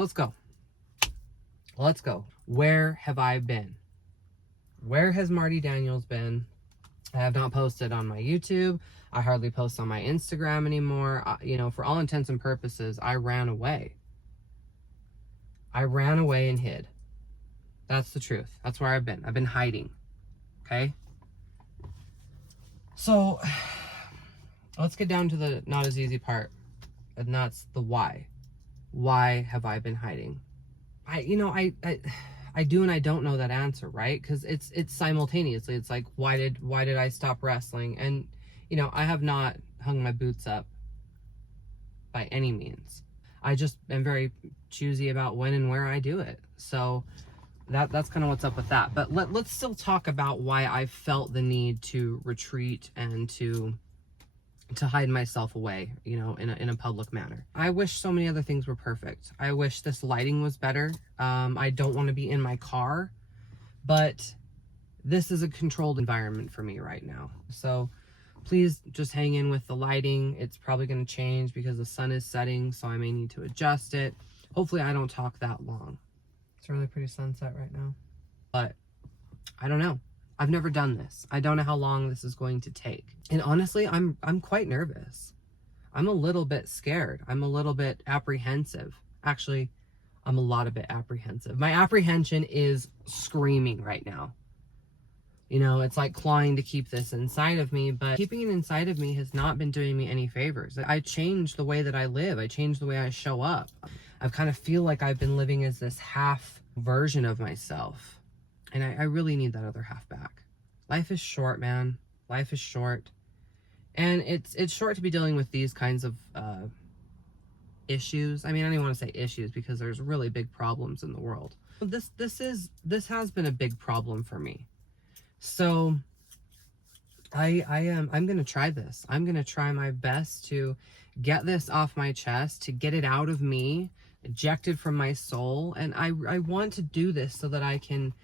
So let's go. Let's go. Where have I been? Where has Marti Daniels been? I have not posted on my YouTube. I hardly post on my Instagram anymore. You know, for all intents and purposes, I ran away. I ran away and hid. That's the truth. That's where I've been. I've been hiding. Okay? So, let's get down to the not as easy part. And that's the why. Why have I been hiding? I do and I don't know that answer, right? Because it's simultaneously. It's like, why did I stop wrestling? And, you know, I have not hung my boots up by any means. I just am very choosy about when and where I do it. So that's kind of what's up with that. But let's still talk about why I felt the need to retreat and to hide myself away, you know, in a public manner. I wish so many other things were perfect. I wish this lighting was better. I don't want to be in my car, but this is a controlled environment for me right now. So please just hang in with the lighting. It's probably going to change because the sun is setting, so I may need to adjust it. Hopefully I don't talk that long. It's a really pretty sunset right now, but I don't know. I've never done this. I don't know how long this is going to take. And honestly, I'm quite nervous. I'm a little bit scared. I'm a little bit apprehensive. Actually, I'm a lot of bit apprehensive. My apprehension is screaming right now. You know, it's like clawing to keep this inside of me, but keeping it inside of me has not been doing me any favors. I changed the way that I live. I changed the way I show up. I kind of feel like I've been living as this half version of myself. And I really need that other half back. Life is short, man. Life is short. And it's short to be dealing with these kinds of issues. I mean, I don't even want to say issues because there's really big problems in the world. This has been a big problem for me. So I'm going to try this. I'm going to try my best to get this off my chest, to get it out of me, ejected from my soul. And I want to do this so that I can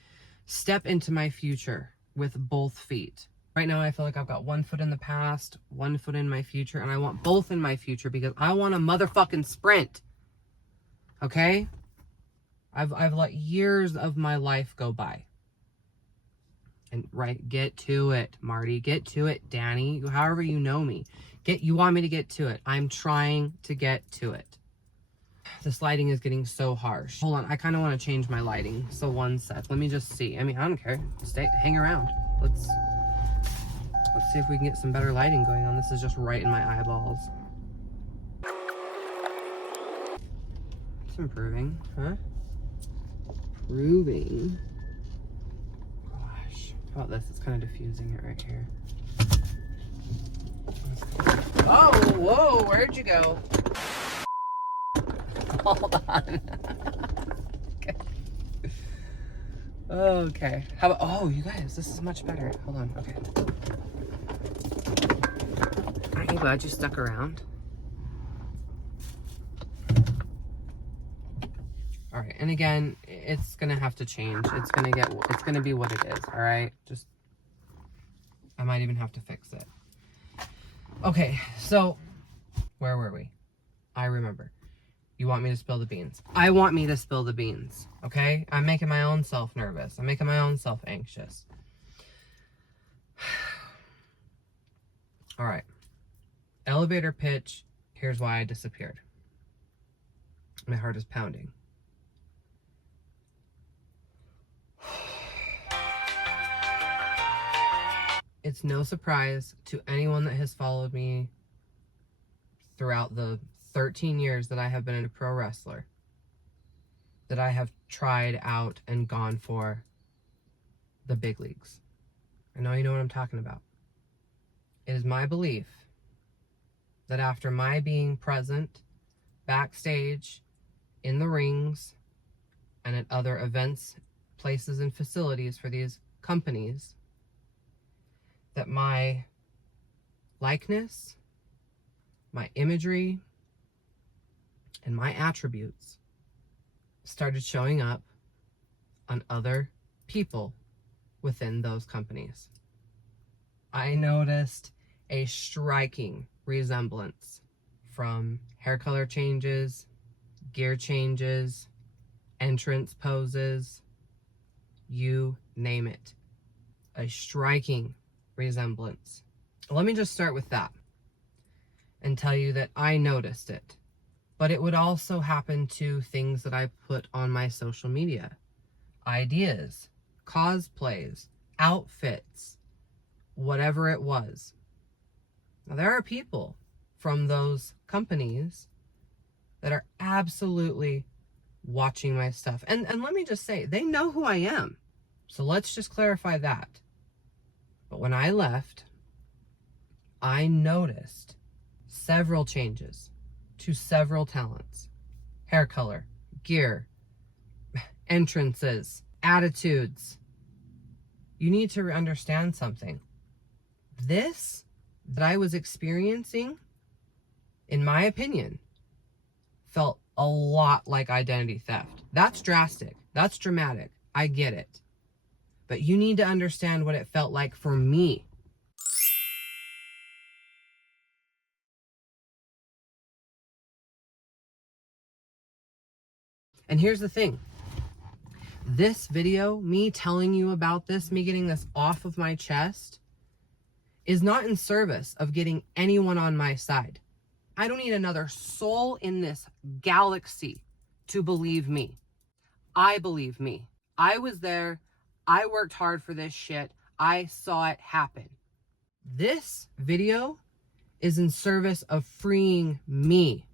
step into my future with both feet. Right now, I feel like I've got 1 foot in the past, 1 foot in my future, and I want both in my future because I want a motherfucking sprint. Okay? I've let years of my life go by. And right, get to it, Marti. Get to it, Danny. However you know me. You want me to get to it. I'm trying to get to it. This lighting is getting so harsh. Hold on, I kind of want to change my lighting. So one sec. Let me just see. I mean, I don't care. Hang around. Let's see if we can get some better lighting going on. This is just right in my eyeballs. It's improving, huh? Improving. Gosh, how about this? It's kind of diffusing it right here. Oh, whoa, where'd you go? Hold on. Okay. How about, oh, you guys, this is much better. Hold on, okay. Aren't you glad you stuck around? All right, and again, it's gonna have to change. It's gonna be what it is, all right? Just, I might even have to fix it. Okay, so, where were we? I remember. You want me to spill the beans. I want me to spill the beans, okay? I'm making my own self nervous. I'm making my own self anxious. All right. Elevator pitch. Here's why I disappeared. My heart is pounding. It's no surprise to anyone that has followed me throughout the 13 years that I have been a pro wrestler, that I have tried out and gone for the big leagues. I know you know what I'm talking about. It is my belief that after my being present backstage, in the rings, and at other events, places, and facilities for these companies, that my likeness, my imagery, and my attributes started showing up on other people within those companies. I noticed a striking resemblance from hair color changes, gear changes, entrance poses, you name it. A striking resemblance. Let me just start with that and tell you that I noticed it. But it would also happen to things that I put on my social media. Ideas, cosplays, outfits, whatever it was. Now, there are people from those companies that are absolutely watching my stuff. And let me just say, they know who I am. So let's just clarify that. But when I left, I noticed several changes to several talents. Hair color, gear, entrances, attitudes. You need to understand something. This that I was experiencing, in my opinion, felt a lot like identity theft. That's drastic. That's dramatic. I get it. But you need to understand what it felt like for me. And here's the thing. This video, me telling you about this, me getting this off of my chest, is not in service of getting anyone on my side. I don't need another soul in this galaxy to believe me. I believe me. I was there. I worked hard for this shit. I saw it happen. This video is in service of freeing me.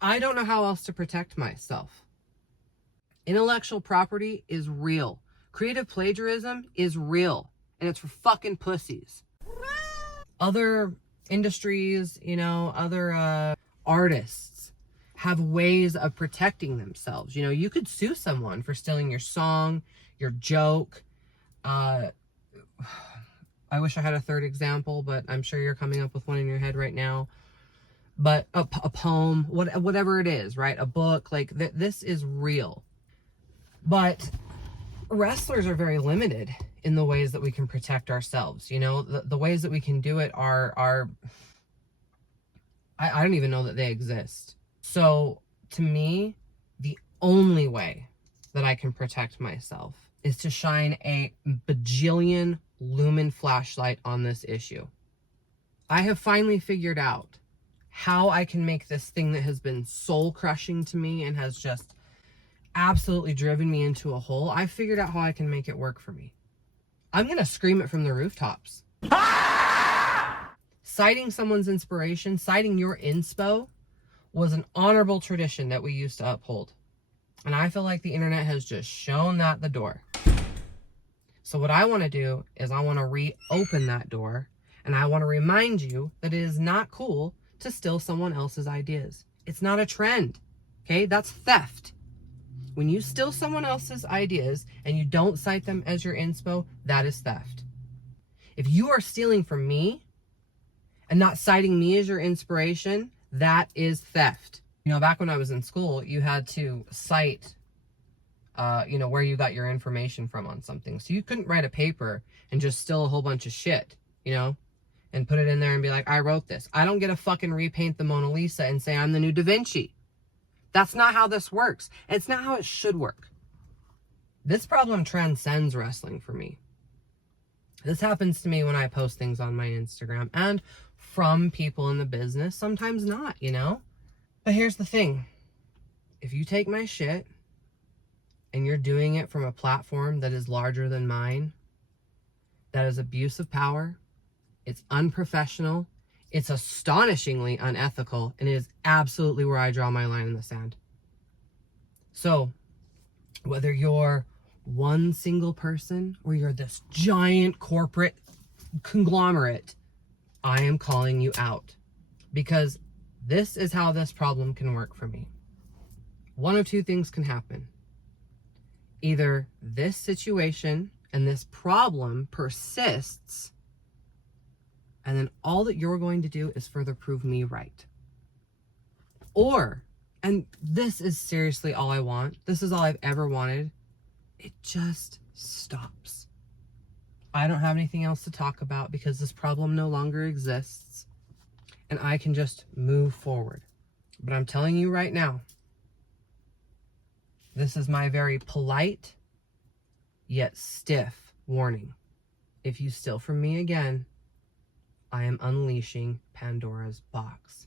I don't know how else to protect myself. Intellectual property is real. Creative plagiarism is real. And it's for fucking pussies. Other industries, other artists have ways of protecting themselves. You could sue someone for stealing your song, your joke. I wish I had a third example, but I'm sure you're coming up with one in your head right now. But a poem, whatever it is, right? A book, this is real. But wrestlers are very limited in the ways that we can protect ourselves. The ways that we can do it are I don't even know that they exist. So to me, the only way that I can protect myself is to shine a bajillion lumen flashlight on this issue. I have finally figured out how I can make this thing that has been soul crushing to me and has just absolutely driven me into a hole. I figured out how I can make it work for me. I'm going to scream it from the rooftops. Citing someone's inspiration, citing your inspo, was an honorable tradition that we used to uphold. And I feel like the internet has just shown that the door. So what I want to do is I want to reopen that door, and I want to remind you that it is not cool to steal someone else's ideas. It's not a trend. Okay? That's theft. When you steal someone else's ideas and you don't cite them as your inspo, that is theft. If you are stealing from me and not citing me as your inspiration, that is theft. Back when I was in school, you had to cite, where you got your information from on something. So you couldn't write a paper and just steal a whole bunch of shit, and put it in there and be like, I wrote this. I don't get to fucking repaint the Mona Lisa and say I'm the new Da Vinci. That's not how this works. It's not how it should work. This problem transcends wrestling for me. This happens to me when I post things on my Instagram and from people in the business. Sometimes not, But here's the thing. If you take my shit and you're doing it from a platform that is larger than mine, that is abuse of power, it's unprofessional, it's astonishingly unethical, and it is absolutely where I draw my line in the sand. So, whether you're one single person or you're this giant corporate conglomerate, I am calling you out. Because this is how this problem can work for me. One of two things can happen. Either this situation and this problem persists, and then all that you're going to do is further prove me right. Or, and this is seriously all I want, this is all I've ever wanted, it just stops. I don't have anything else to talk about because this problem no longer exists, and I can just move forward. But I'm telling you right now, This is my very polite yet stiff warning. If you steal from me again, I am unleashing Pandora's box.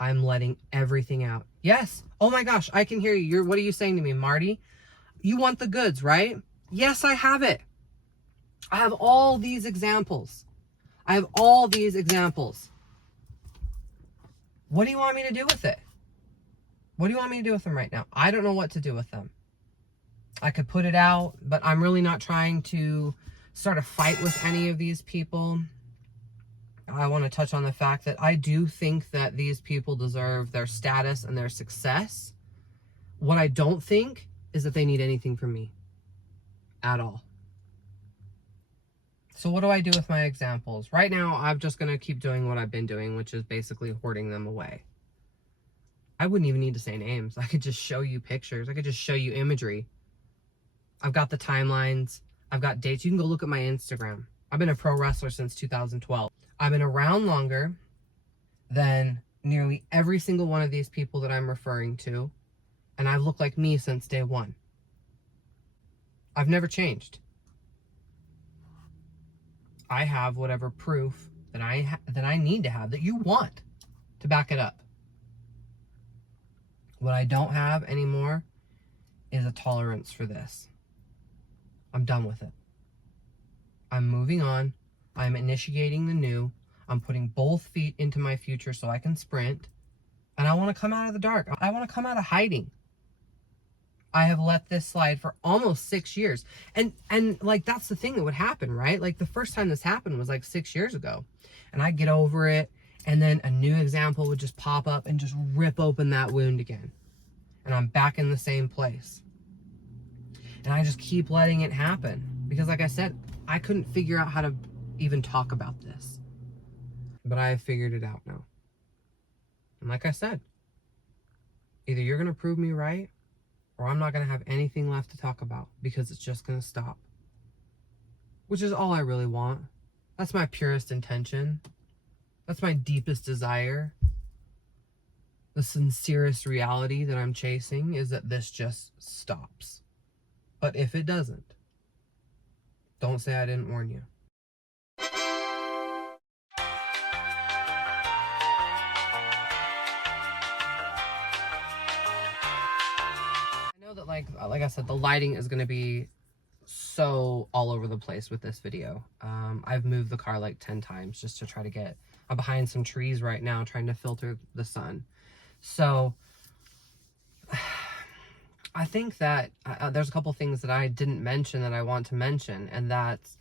I'm letting everything out. Yes. Oh my gosh, I can hear you. What are you saying to me, Marty? You want the goods, right? Yes, I have it. I have all these examples. I have all these examples. What do you want me to do with it? What do you want me to do with them right now? I don't know what to do with them. I could put it out, but I'm really not trying to start a fight with any of these people. I want to touch on the fact that I do think that these people deserve their status and their success. What I don't think is that they need anything from me at all. So what do I do with my examples? Right now, I'm just going to keep doing what I've been doing, which is basically hoarding them away. I wouldn't even need to say names. I could just show you pictures. I could just show you imagery. I've got the timelines. I've got dates. You can go look at my Instagram. I've been a pro wrestler since 2012. I've been around longer than nearly every single one of these people that I'm referring to. And I've looked like me since day one. I've never changed. I have whatever proof that I need to have, that you want to back it up. What I don't have anymore is a tolerance for this. I'm done with it. I'm moving on. I'm initiating the new. I'm putting both feet into my future so I can sprint. And I want to come out of the dark. I want to come out of hiding. I have let this slide for almost 6 years. And like, that's the thing that would happen, right? Like, the first time this happened was like 6 years ago. And I'd get over it. And then a new example would just pop up and just rip open that wound again. And I'm back in the same place. And I just keep letting it happen. Because like I said, I couldn't figure out how to even talk about this. But I have figured it out now. And like I said, either you're going to prove me right, or I'm not going to have anything left to talk about, because it's just going to stop. Which is all I really want. That's my purest intention. That's my deepest desire. The sincerest reality that I'm chasing is that this just stops. But if it doesn't, don't say I didn't warn you. I know that like I said, the lighting is going to be so all over the place with this video. I've moved the car like 10 times just to try to get... I'm behind some trees right now trying to filter the sun. So I think that there's a couple things that I didn't mention that I want to mention, and that's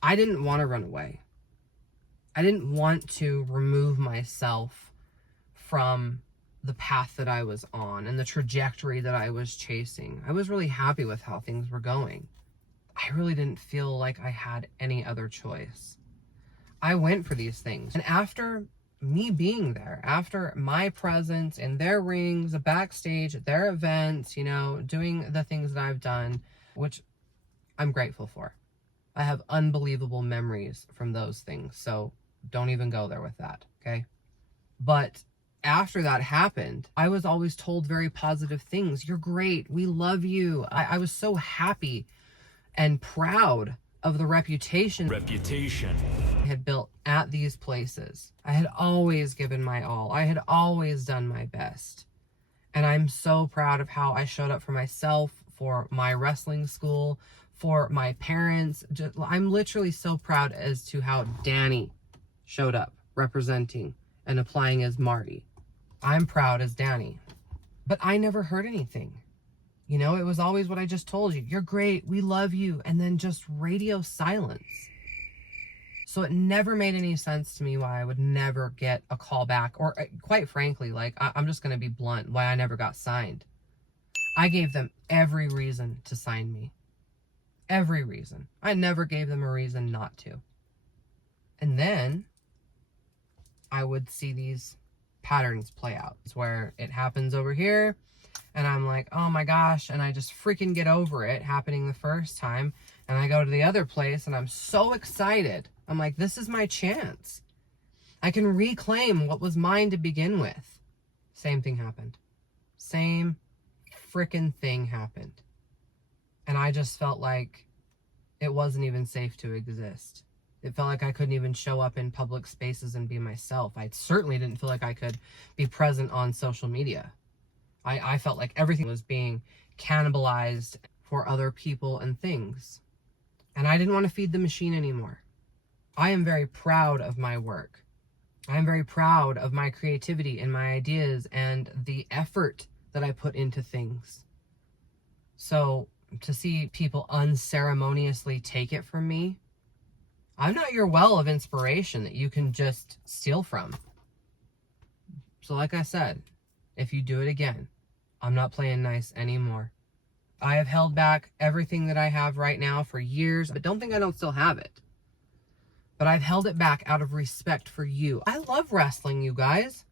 I didn't want to run away. I didn't want to remove myself from the path that I was on and the trajectory that I was chasing. I was really happy with how things were going. I really didn't feel like I had any other choice. I went for these things. And after me being there, after my presence in their rings, backstage at their events, you know, doing the things that I've done, which I'm grateful for. I have unbelievable memories from those things. So don't even go there with that, okay? But after that happened, I was always told very positive things. You're great. We love you. I was so happy and proud of the reputation I had built at these places. I had always given my all. I had always done my best. And I'm so proud of how I showed up for myself, for my wrestling school, for my parents. I'm literally so proud as to how Danny showed up representing and applying as Marty. I'm proud as Danny. But I never heard anything. You know, it was always what I just told you. You're great. We love you. And then just radio silence. So it never made any sense to me why I would never get a call back. Or quite frankly, like, I'm just going to be blunt, why I never got signed. I gave them every reason to sign me. Every reason. I never gave them a reason not to. And then I would see these patterns play out. It's where it happens over here. And I'm like, oh my gosh. And I just freaking get over it happening the first time. And I go to the other place and I'm so excited. I'm like, this is my chance. I can reclaim what was mine to begin with. Same thing happened. Same frickin' thing happened. And I just felt like it wasn't even safe to exist. It felt like I couldn't even show up in public spaces and be myself. I certainly didn't feel like I could be present on social media. I felt like everything was being cannibalized for other people and things. And I didn't want to feed the machine anymore. I am very proud of my work. I am very proud of my creativity and my ideas and the effort that I put into things. So to see people unceremoniously take it from me, I'm not your well of inspiration that you can just steal from. So like I said, if you do it again, I'm not playing nice anymore. I have held back everything that I have right now for years, but don't think I don't still have it. But I've held it back out of respect for you. I love wrestling, you guys.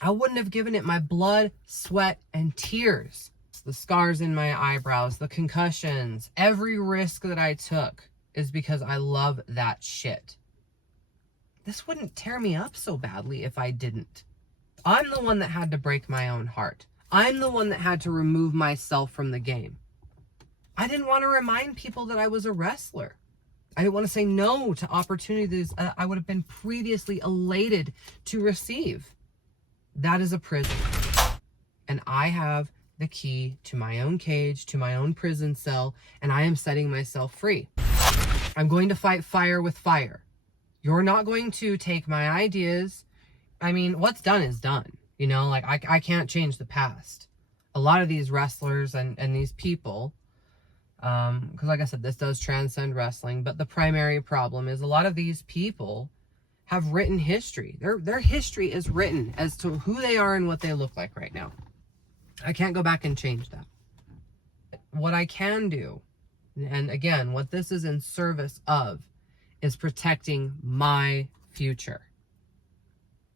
I wouldn't have given it my blood, sweat, and tears. The scars in my eyebrows, the concussions, every risk that I took is because I love that shit. This wouldn't tear me up so badly if I didn't. I'm the one that had to break my own heart. I'm the one that had to remove myself from the game. I didn't want to remind people that I was a wrestler. I didn't want to say no to opportunities I would have been previously elated to receive. That is a prison. And I have the key to my own cage, to my own prison cell, and I am setting myself free. I'm going to fight fire with fire. You're not going to take my ideas. I mean, what's done is done. You know, like I can't change the past. A lot of these wrestlers and these people, because like I said, this does transcend wrestling, but the primary problem is a lot of these people have written history. Their history is written as to who they are and what they look like right now. I can't go back and change that. What I can do, and again, what this is in service of, is protecting my future.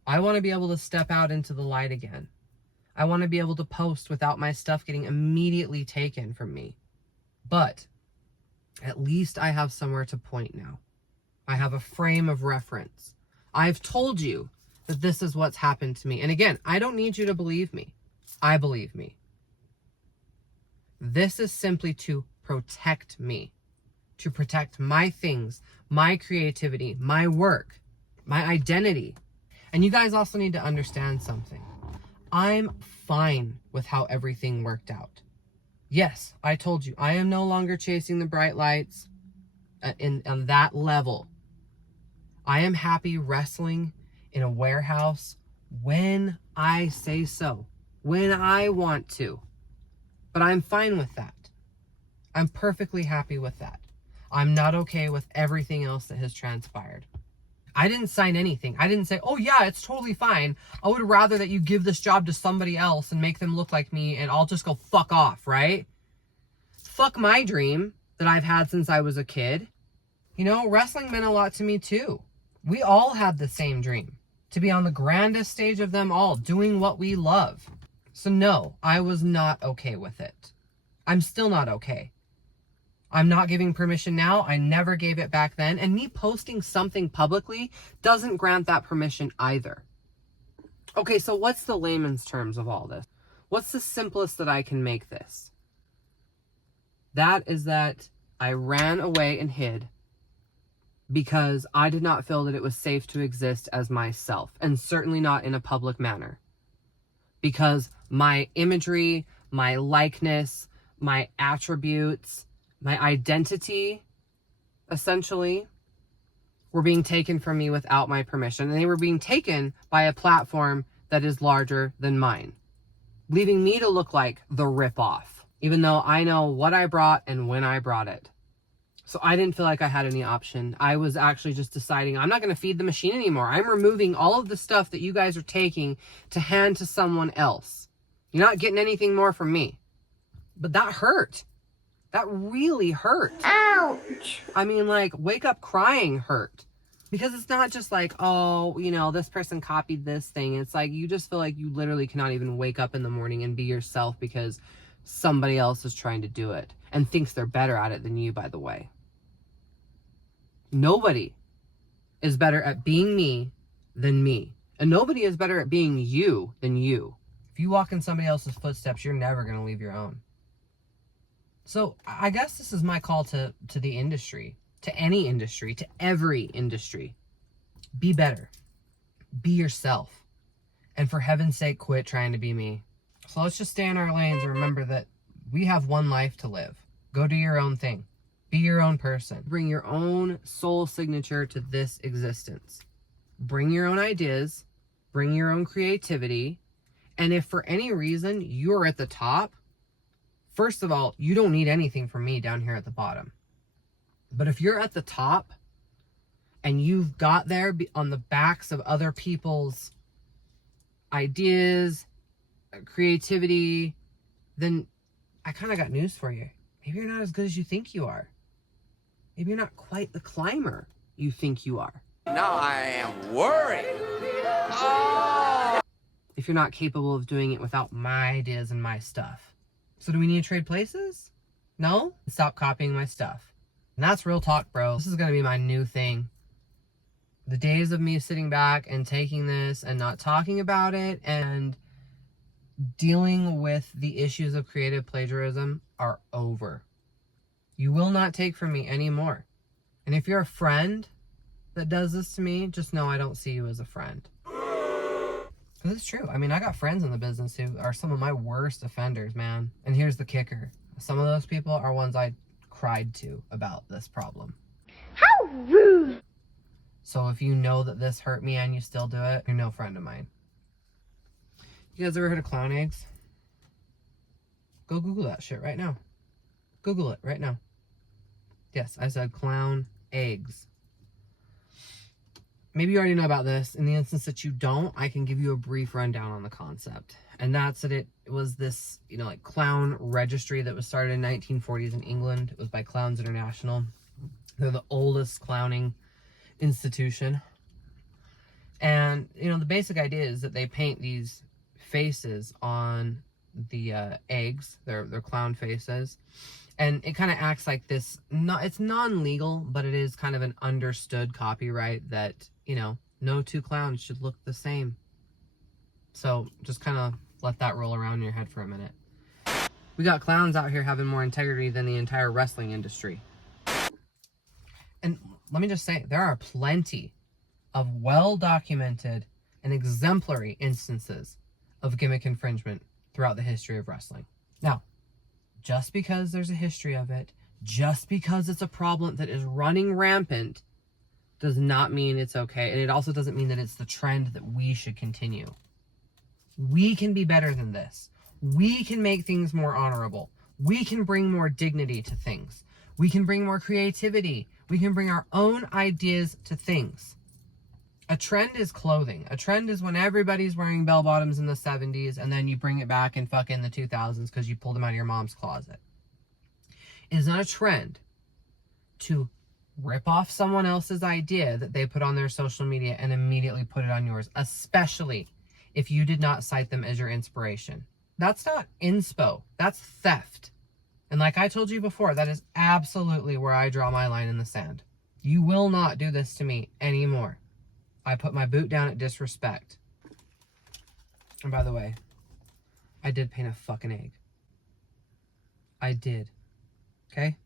I want to be able to step out into the light again. I want to be able to post without my stuff getting immediately taken from me. But at least I have somewhere to point now. I have a frame of reference. I've told you that this is what's happened to me. And again, I don't need you to believe me. I believe me. This is simply to protect me, to protect my things, my creativity, my work, my identity. And you guys also need to understand something. I'm fine with how everything worked out. Yes, I told you, I am no longer chasing the bright lights on that level. I am happy wrestling in a warehouse when I say so, when I want to. But I'm fine with that. I'm perfectly happy with that. I'm not okay with everything else that has transpired. I didn't sign anything. I didn't say, oh yeah, it's totally fine. I would rather that you give this job to somebody else and make them look like me and I'll just go fuck off, right? Fuck my dream that I've had since I was a kid. You know, wrestling meant a lot to me too. We all had the same dream, to be on the grandest stage of them all, doing what we love. So no, I was not okay with it. I'm still not okay. I'm not giving permission now. I never gave it back then. And me posting something publicly doesn't grant that permission either. Okay, so what's the layman's terms of all this? What's the simplest that I can make this? That is that I ran away and hid because I did not feel that it was safe to exist as myself, and certainly not in a public manner. Because my imagery, my likeness, my attributes, my identity, essentially, were being taken from me without my permission. And they were being taken by a platform that is larger than mine, leaving me to look like the ripoff, even though I know what I brought and when I brought it. So I didn't feel like I had any option. I was actually just deciding I'm not going to feed the machine anymore. I'm removing all of the stuff that you guys are taking to hand to someone else. You're not getting anything more from me. But that hurt. That really hurt. Ouch. I mean, like, wake up crying hurt. Because it's not just like, oh, you know, this person copied this thing. It's like, you just feel like you literally cannot even wake up in the morning and be yourself because somebody else is trying to do it and thinks they're better at it than you, by the way. Nobody is better at being me than me. And nobody is better at being you than you. If you walk in somebody else's footsteps, you're never going to leave your own. So I guess this is my call to the industry, to any industry, to every industry. Be better. Be yourself. And for heaven's sake, quit trying to be me. So let's just stay in our lanes and remember that we have one life to live. Go do your own thing. Be your own person. Bring your own soul signature to this existence. Bring your own ideas. Bring your own creativity. And if for any reason you're at the top, first of all, you don't need anything from me down here at the bottom. But if you're at the top and you've got there on the backs of other people's ideas, creativity, then I kind of got news for you. Maybe you're not as good as you think you are. Maybe you're not quite the climber you think you are. Now I am worried. If you're not capable of doing it without my ideas and my stuff. So do we need to trade places? No? Stop copying my stuff. And that's real talk, bro. This is going to be my new thing. The days of me sitting back and taking this and not talking about it and dealing with the issues of creative plagiarism are over. You will not take from me anymore. And if you're a friend that does this to me, just know I don't see you as a friend. Because it's true. I mean, I got friends in the business who are some of my worst offenders, man. And here's the kicker. Some of those people are ones I cried to about this problem. How rude! So if you know that this hurt me and you still do it, you're no friend of mine. You guys ever heard of clown eggs? Go Google that shit right now. Google it right now. Yes, I said clown eggs. Maybe you already know about this. In the instance that you don't, I can give you a brief rundown on the concept. And that's that it was this, like clown registry that was started in 1940s in England. It was by Clowns International. They're the oldest clowning institution. And, the basic idea is that they paint these faces on the eggs, their clown faces. And it kind of acts like this, it's non-legal, but it is kind of an understood copyright that, no two clowns should look the same. So just kind of let that roll around in your head for a minute. We got clowns out here having more integrity than the entire wrestling industry. And let me just say, there are plenty of well-documented and exemplary instances of gimmick infringement throughout the history of wrestling. Now, just because there's a history of it, just because it's a problem that is running rampant, does not mean it's okay. And it also doesn't mean that it's the trend that we should continue. We can be better than this. We can make things more honorable. We can bring more dignity to things. We can bring more creativity. We can bring our own ideas to things. A trend is clothing. A trend is when everybody's wearing bell bottoms in the 70s and then you bring it back in fucking the 2000s because you pulled them out of your mom's closet. It is not a trend to rip off someone else's idea that they put on their social media and immediately put it on yours, especially if you did not cite them as your inspiration. That's not inspo. That's theft. And like I told you before, that is absolutely where I draw my line in the sand. You will not do this to me anymore. I put my boot down at disrespect. And by the way, I did paint a fucking egg. I did. Okay?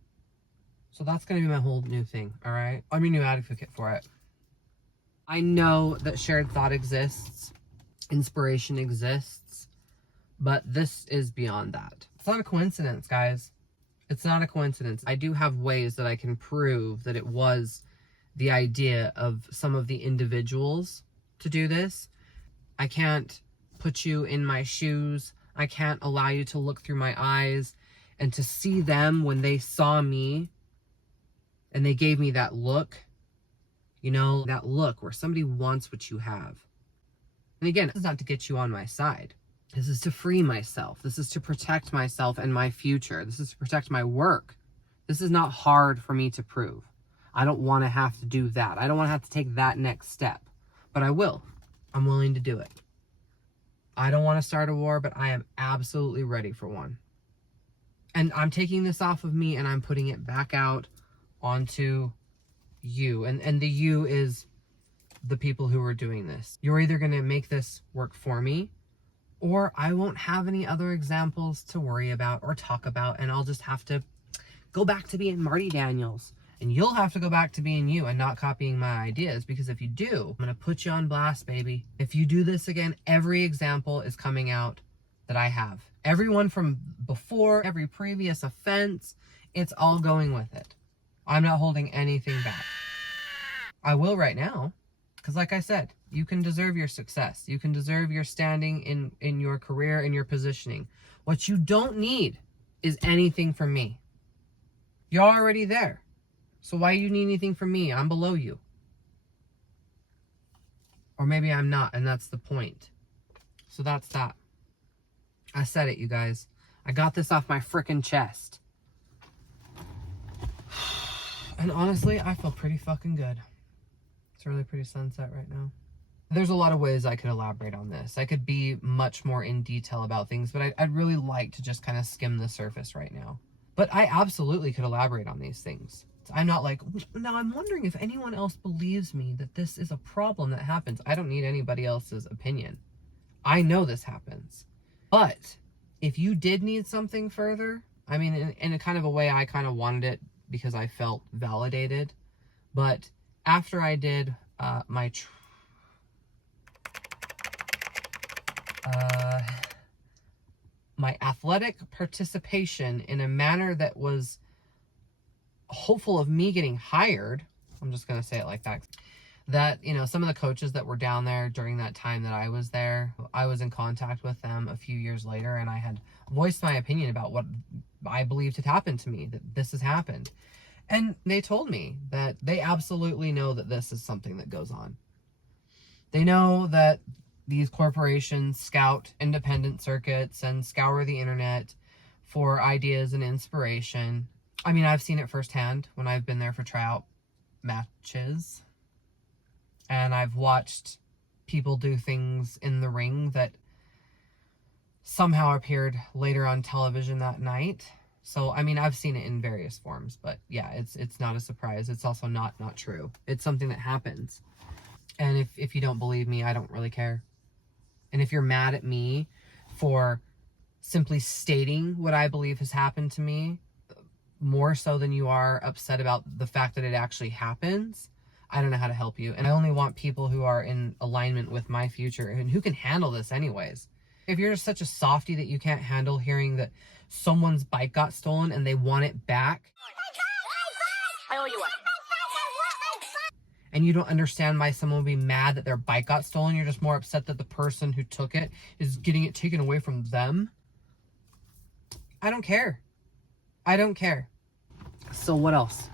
So that's going to be my whole new thing, alright? I'm your new advocate for it. I know that shared thought exists. Inspiration exists. But this is beyond that. It's not a coincidence, guys. It's not a coincidence. I do have ways that I can prove that it was the idea of some of the individuals to do this. I can't put you in my shoes. I can't allow you to look through my eyes and to see them when they saw me and they gave me that look, that look where somebody wants what you have. And again, this is not to get you on my side. This is to free myself. This is to protect myself and my future. This is to protect my work. This is not hard for me to prove. I don't want to have to do that. I don't want to have to take that next step. But I will. I'm willing to do it. I don't want to start a war, but I am absolutely ready for one. And I'm taking this off of me and I'm putting it back out onto you. And the you is the people who are doing this. You're either going to make this work for me or I won't have any other examples to worry about or talk about, and I'll just have to go back to being Marty Daniels. And you'll have to go back to being you and not copying my ideas, because if you do, I'm going to put you on blast, baby. If you do this again, every example is coming out that I have. Everyone from before, every previous offense, it's all going with it. I'm not holding anything back. I will right now, because like I said, you can deserve your success. You can deserve your standing in your career and your positioning. What you don't need is anything from me. You're already there. So why do you need anything from me? I'm below you. Or maybe I'm not, and that's the point. So that's that. I said it, you guys. I got this off my frickin' chest. And honestly, I feel pretty fucking good. It's a really pretty sunset right now. There's a lot of ways I could elaborate on this. I could be much more in detail about things, but I'd really like to just kind of skim the surface right now. But I absolutely could elaborate on these things. I'm not like, now I'm wondering if anyone else believes me that this is a problem that happens. I don't need anybody else's opinion. I know this happens. But if you did need something further, I mean, in a kind of a way, I kind of wanted it because I felt validated. But after I did my athletic participation in a manner that was hopeful of me getting hired, I'm just going to say it like that, that, you know, some of the coaches that were down there during that time that I was there, I was in contact with them a few years later, and I had voiced my opinion about what I believed had happened to me, that this has happened. And they told me that they absolutely know that this is something that goes on. They know that these corporations scout independent circuits and scour the internet for ideas and inspiration. I mean, I've seen it firsthand when I've been there for tryout matches. And I've watched people do things in the ring that somehow appeared later on television that night. So, I mean, I've seen it in various forms, but yeah, it's not a surprise. It's also not true. It's something that happens. And if you don't believe me, I don't really care. And if you're mad at me for simply stating what I believe has happened to me, more so than you are upset about the fact that it actually happens, I don't know how to help you. And I only want people who are in alignment with my future and who can handle this anyways. If you're just such a softie that you can't handle hearing that someone's bike got stolen and they want it back, I owe you one. and you don't understand why someone would be mad that their bike got stolen, you're just more upset that the person who took it is getting it taken away from them, I don't care. I don't care. So what else?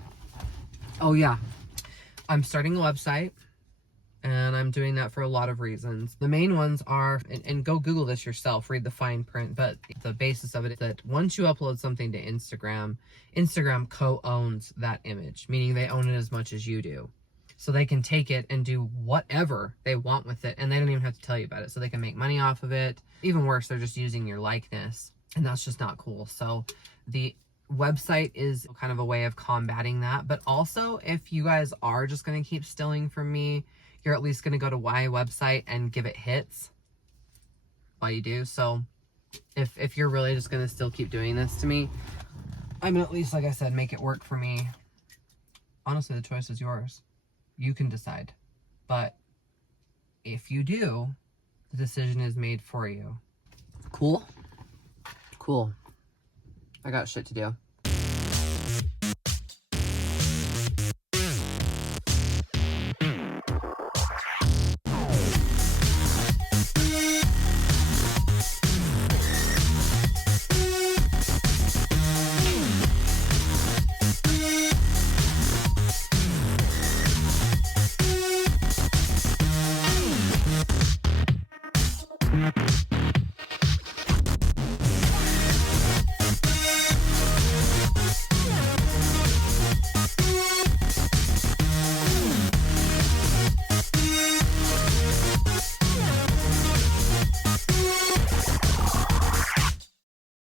Oh yeah, I'm starting a website, and I'm doing that for a lot of reasons. The main ones are, and go Google this yourself, read the fine print, but the basis of it is that once you upload something to Instagram, Instagram co-owns that image, meaning they own it as much as you do. So they can take it and do whatever they want with it, and they don't even have to tell you about it. So they can make money off of it. Even worse, they're just using your likeness, and that's just not cool. So the website is kind of a way of combating that. But also, if you guys are just going to keep stealing from me, you're at least going to go to my website and give it hits while you do. So if you're really just going to still keep doing this to me, I'm going to at least, like I said, make it work for me. Honestly, the choice is yours. You can decide. But if you do, the decision is made for you. Cool? Cool. I got shit to do.